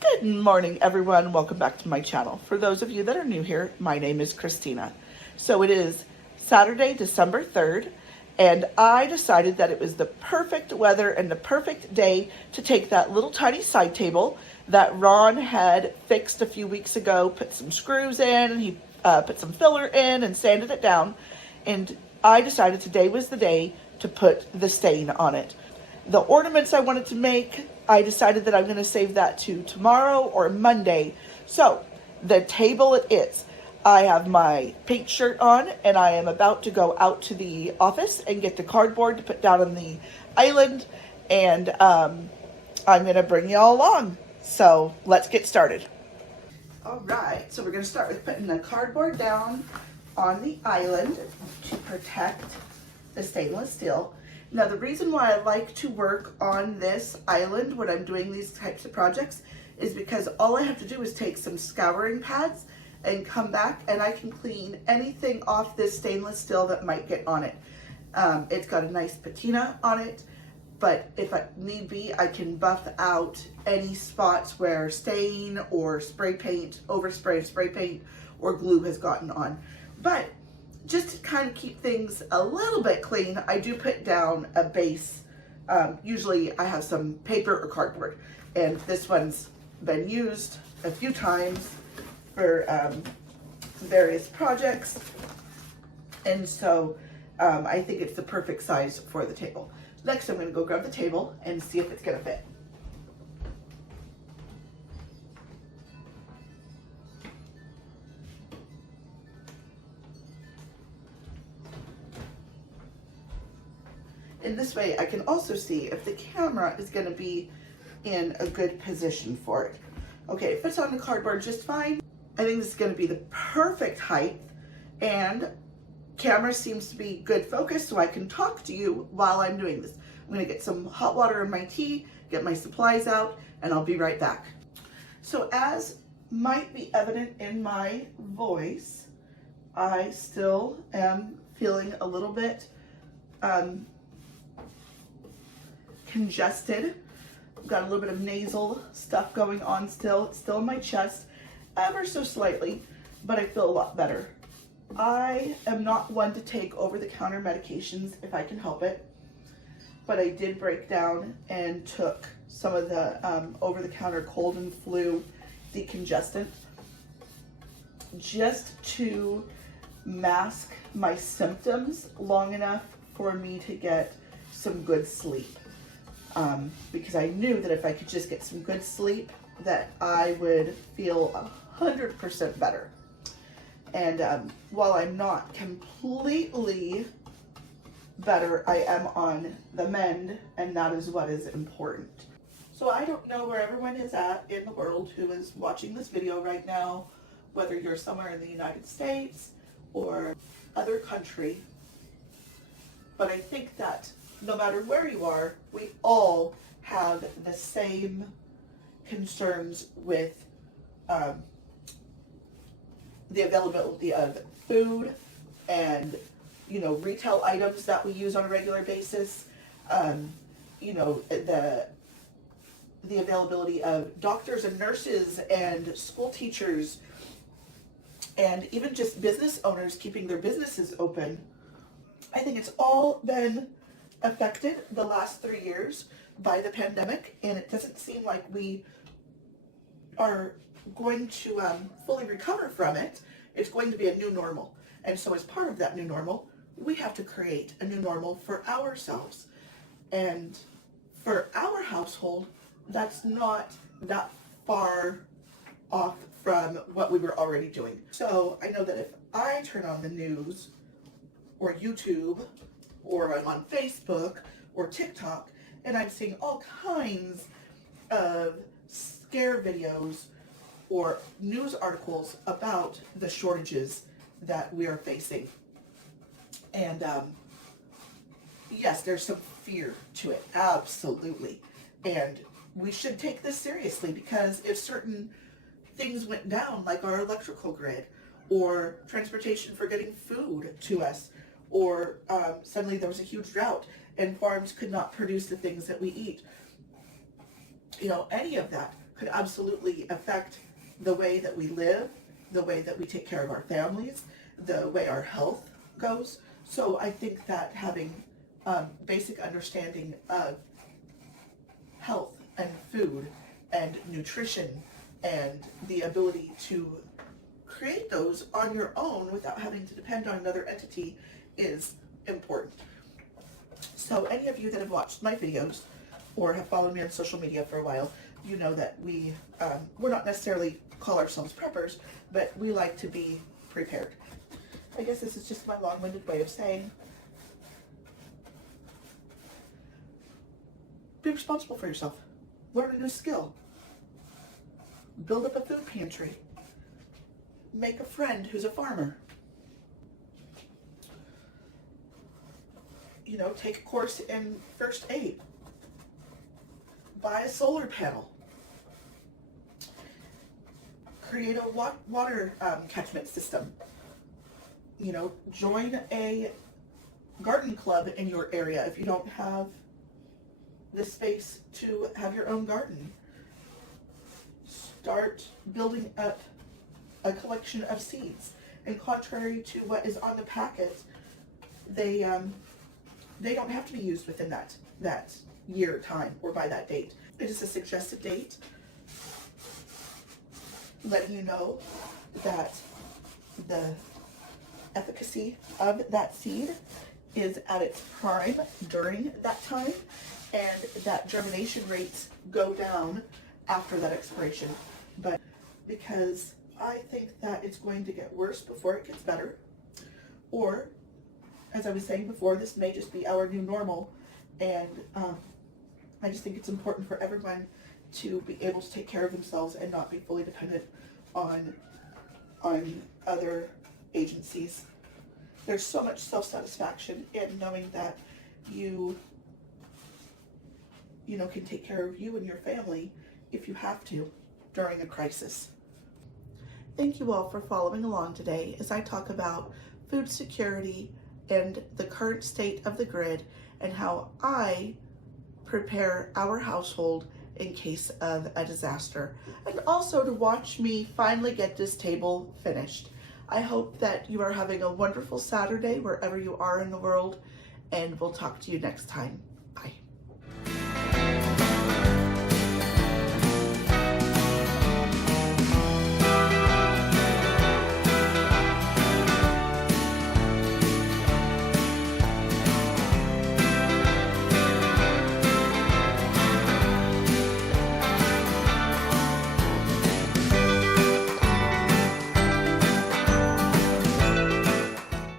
Good morning, everyone. Welcome back to my channel. For those of you that are new here, my name is Christina. So it is Saturday, December 3rd, and I decided that it was the perfect weather and the perfect day to take that little tiny side table that Ron had fixed a few weeks ago, put some screws in, and he put some filler in and sanded it down. And I decided today was the day to put the stain on it. The ornaments I wanted to make, I decided that I'm going to save that to tomorrow or Monday. So the table it is. I have my paint shirt on and I am about to go out to the office and get the cardboard to put down on the island. And I'm going to bring you all along. So let's get started. All right, so we're going to start with putting the cardboard down on the island to protect the stainless steel. Now, the reason why I like to work on this island when I'm doing these types of projects is because all I have to do is take some scouring pads and come back and I can clean anything off this stainless steel that might get on it. It's got a nice patina on it, but if I need be, I can buff out any spots where stain or spray paint, overspray spray paint, or glue has gotten on. But just to kind of keep things a little bit clean, I do put down a base. Usually I have some paper or cardboard, and this one's been used a few times for various projects, and so I think it's the perfect size for the table. Next, I'm going to go grab the table and see if it's going to fit. In this way, I can also see if the camera is going to be in a good position for it. Okay, it fits on the cardboard just fine. I think this is going to be the perfect height, and camera seems to be good focus, so I can talk to you while I'm doing this. I'm going to get some hot water in my tea, get my supplies out, and I'll be right back. So as might be evident in my voice, I still am feeling a little bit congested. I've got a little bit of nasal stuff going on still. It's still in my chest, ever so slightly, but I feel a lot better. I am not one to take over-the-counter medications if I can help it, but I did break down and took some of the over-the-counter cold and flu decongestant just to mask my symptoms long enough for me to get some good sleep. Because I knew that if I could just get some good sleep, that I would feel 100% better. And while I'm not completely better, I am on the mend, and that is what is important. So I don't know where everyone is at in the world who is watching this video right now, whether you're somewhere in the United States or other country, but I think that no matter where you are, we all have the same concerns with the availability of food and, retail items that we use on a regular basis. The availability of doctors and nurses and school teachers, and even just business owners keeping their businesses open. I think it's all been affected the last 3 years by the pandemic, and it doesn't seem like we are going to fully recover from it. It's going to be a new normal, and so as part of that new normal, we have to create a new normal for ourselves. And for our household, that's not that far off from what we were already doing. So I know that if I turn on the news or YouTube, or I'm on Facebook or TikTok, and I'm seeing all kinds of scare videos or news articles about the shortages that we are facing. And yes, there's some fear to it, absolutely. And we should take this seriously, because if certain things went down, like our electrical grid, or transportation for getting food to us, or suddenly there was a huge drought and farms could not produce the things that we eat, any of that could absolutely affect the way that we live, the way that we take care of our families, the way our health goes. So I think that having basic understanding of health and food and nutrition and the ability to create those on your own without having to depend on another entity is important. So any of you that have watched my videos or have followed me on social media for a while, you know that we're not necessarily call ourselves preppers, but we like to be prepared. I guess this is just my long-winded way of saying be responsible for yourself. Learn a new skill. Build up a food pantry. Make a friend who's a farmer. You know, take a course in first aid. Buy a solar panel. Create a water catchment system. You know, join a garden club in your area if you don't have the space to have your own garden. Start building up a collection of seeds. And contrary to what is on the packet, they don't have to be used within that year time or by that date. It is a suggested date, letting you know that the efficacy of that seed is at its prime during that time, and that germination rates go down after that expiration. But because I think that it's going to get worse before it gets better, or as I was saying before, this may just be our new normal, and I just think it's important for everyone to be able to take care of themselves and not be fully dependent on other agencies. There's so much self-satisfaction in knowing that you know, can take care of you and your family if you have to during a crisis. Thank you all for following along today as I talk about food security and the current state of the grid and how I prepare our household in case of a disaster, and also to watch me finally get this table finished. I hope that you are having a wonderful Saturday wherever you are in the world, and we'll talk to you next time.